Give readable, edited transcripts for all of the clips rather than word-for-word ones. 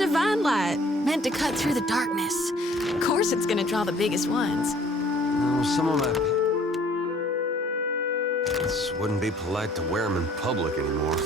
divine light, meant to cut through the darkness. Of course it's gonna draw the biggest ones. No, some of my pants wouldn't be polite to wear them in public anymore.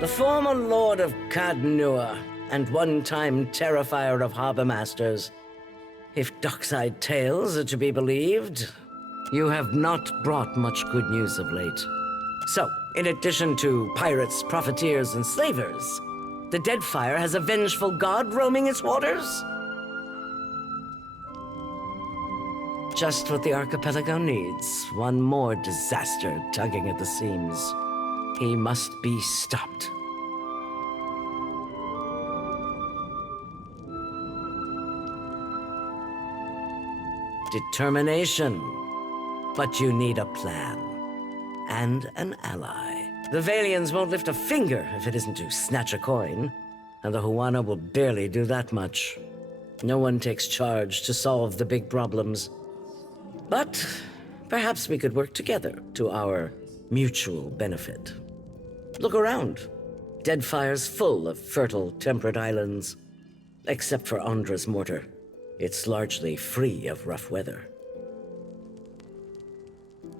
The former Lord of Cadnua and one-time terrifier of harbor masters. If dockside tales are to be believed, you have not brought much good news of late. So, in addition to pirates, profiteers, and slavers, the Deadfire has a vengeful god roaming its waters? Just what the archipelago needs. One more disaster tugging at the seams. He must be stopped. Determination. But you need a plan. And an ally. The Valians won't lift a finger if it isn't to snatch a coin. And the Huana will barely do that much. No one takes charge to solve the big problems. But perhaps we could work together to our mutual benefit. Look around. Deadfire's full of fertile, temperate islands. Except for Andra's Mortar. It's largely free of rough weather.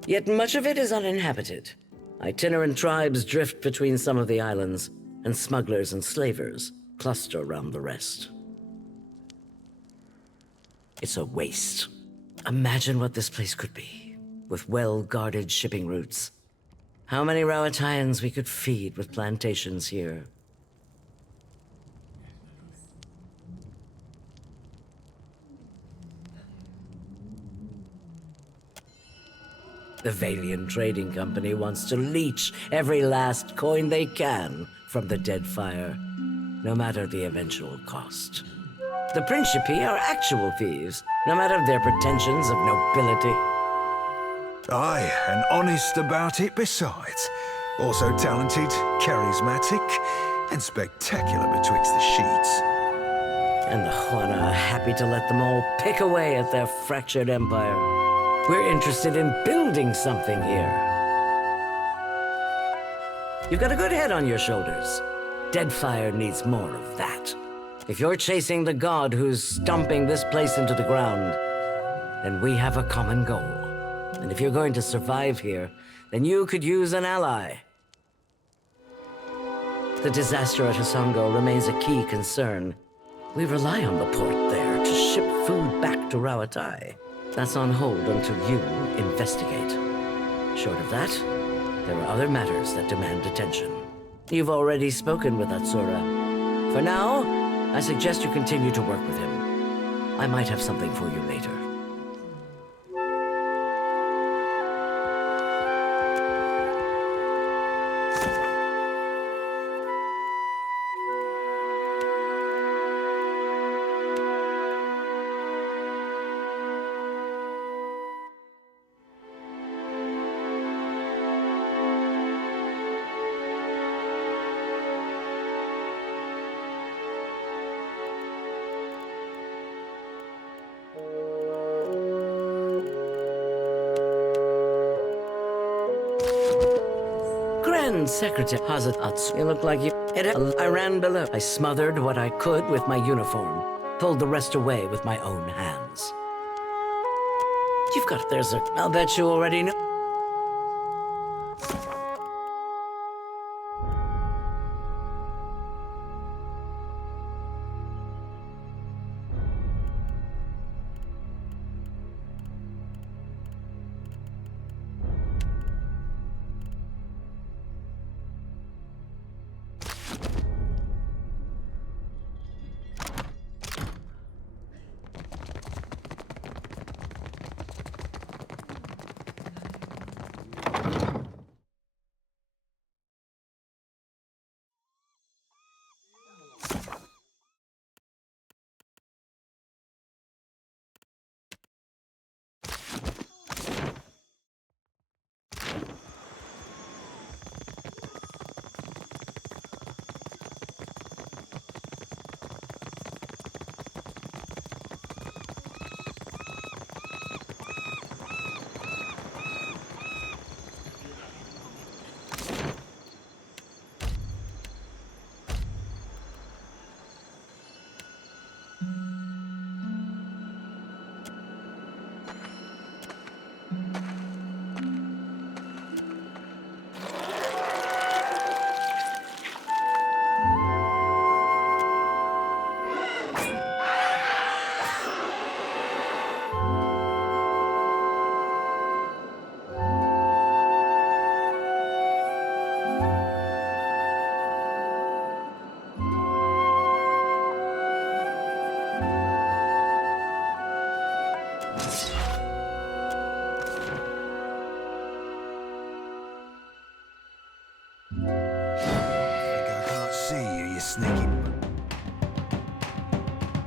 Yet much of it is uninhabited. Itinerant tribes drift between some of the islands, and smugglers and slavers cluster around the rest. It's a waste. Imagine what this place could be, with well-guarded shipping routes. How many Rowattians we could feed with plantations here. The Valian Trading Company wants to leech every last coin they can from the Deadfire, no matter the eventual cost. The Principi are actual thieves, no matter their pretensions of nobility. Aye, and honest about it besides. Also talented, charismatic, and spectacular betwixt the sheets. And the Huana are happy to let them all pick away at their fractured empire. We're interested in building something here. You've got a good head on your shoulders. Deadfire needs more of that. If you're chasing the god who's stomping this place into the ground, then we have a common goal. And if you're going to survive here, then you could use an ally. The disaster at Hasongo remains a key concern. We rely on the port there to ship food back to Rawatai. That's on hold until you investigate. Short of that, there are other matters that demand attention. You've already spoken with Atsura. For now, I suggest you continue to work with him. I might have something for you later. Grand Secretary Hazat Atsu, you look like you... I ran below. I smothered what I could with my uniform. Pulled the rest away with my own hands. You've got... I'll bet you already know.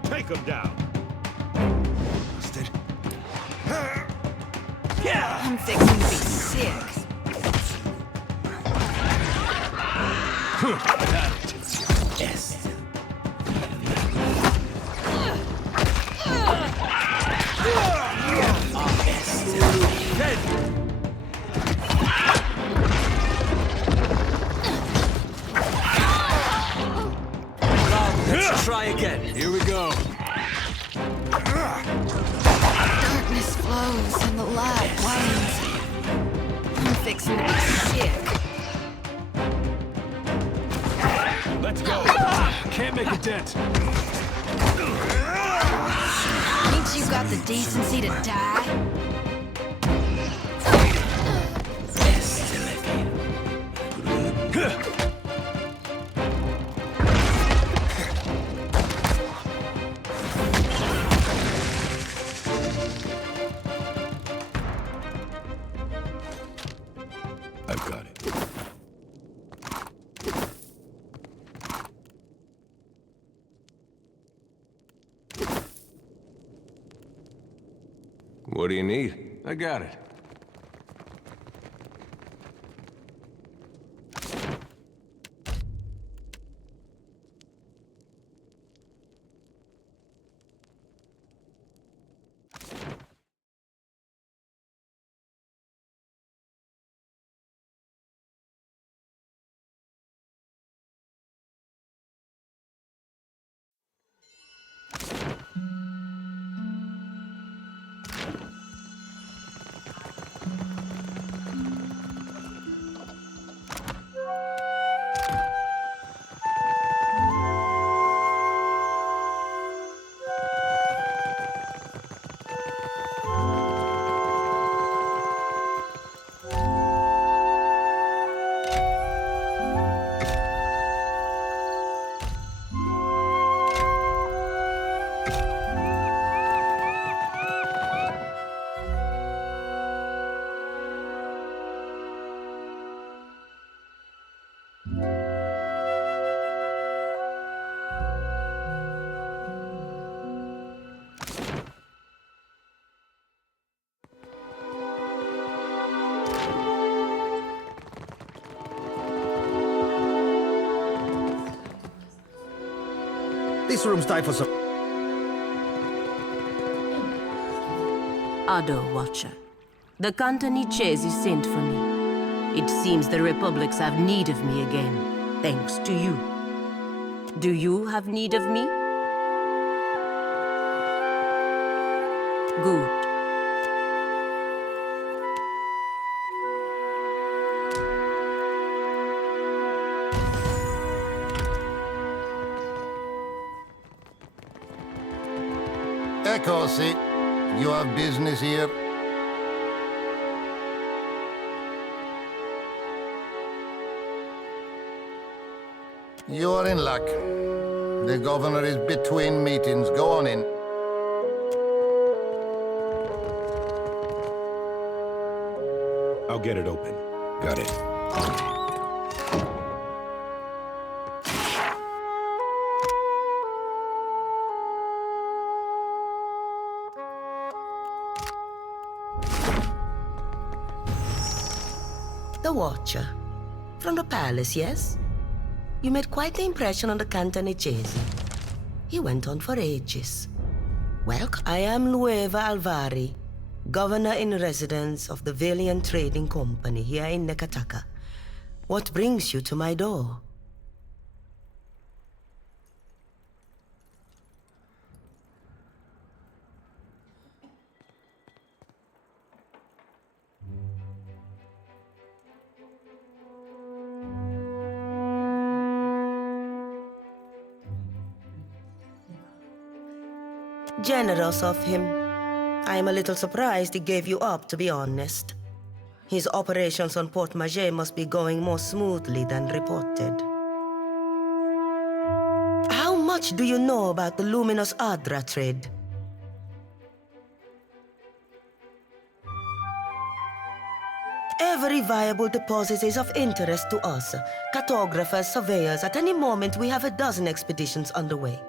Take him down. Bastard. I'm fixing to be sick. Yes. Let's try again. Here we go. Darkness flows and the light wanes. I'm fixing to be sick. Let's go. Can't make a dent. Ain't you got the decency to die? I've got it. What do you need? I got it. this room's time for some... Ado, Watcher. The Continuación sent for me. It seems the republics have need of me again, thanks to you. Do you have need of me? Good. Eccoci. You have business here? You are in luck. The governor is between meetings. Go on in. I'll get it open. Got it. The Watcher. From the palace, yes? You made quite the impression on the Continuación. He went on for ages. Well, I am Nueva Alvari, governor-in-residence of the Valiant Trading Company here in Nekataka. What brings you to my door? Generous of him. I am a little surprised he gave you up, to be honest. His operations on Port Maje must be going more smoothly than reported. How much do you know about the luminous Adra trade? Every viable deposit is of interest to us. Cartographers, surveyors, at any moment we have a dozen expeditions underway.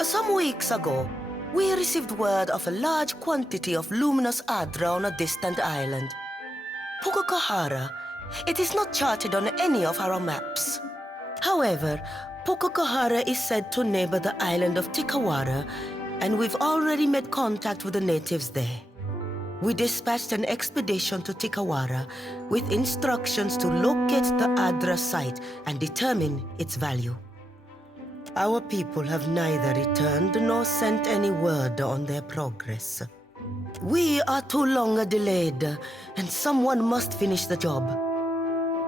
Some weeks ago, we received word of a large quantity of luminous Adra on a distant island. Pukokahara. It is not charted on any of our maps. However, Pukokahara is said to neighbor the island of Tikawara, and we've already made contact with the natives there. We dispatched an expedition to Tikawara with instructions to locate the Adra site and determine its value. Our people have neither returned nor sent any word on their progress. We are too long delayed, and someone must finish the job.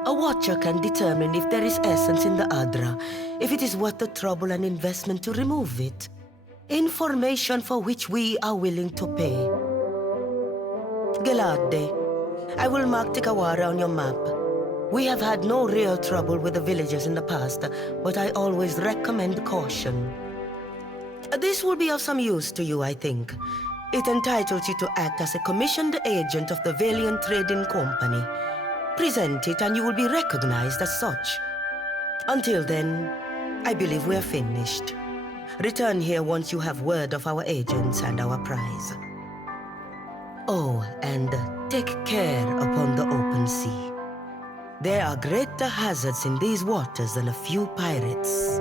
A watcher can determine if there is essence in the Adra, if it is worth the trouble and investment to remove it. Information for which we are willing to pay. Gelade, I will mark Tikawara on your map. We have had no real trouble with the villagers in the past, but I always recommend caution. This will be of some use to you, I think. It entitles you to act as a commissioned agent of the Valiant Trading Company. Present it and you will be recognized as such. Until then, I believe we are finished. Return here once you have word of our agents and our prize. Oh, and take care upon the open sea. There are greater hazards in these waters than a few pirates.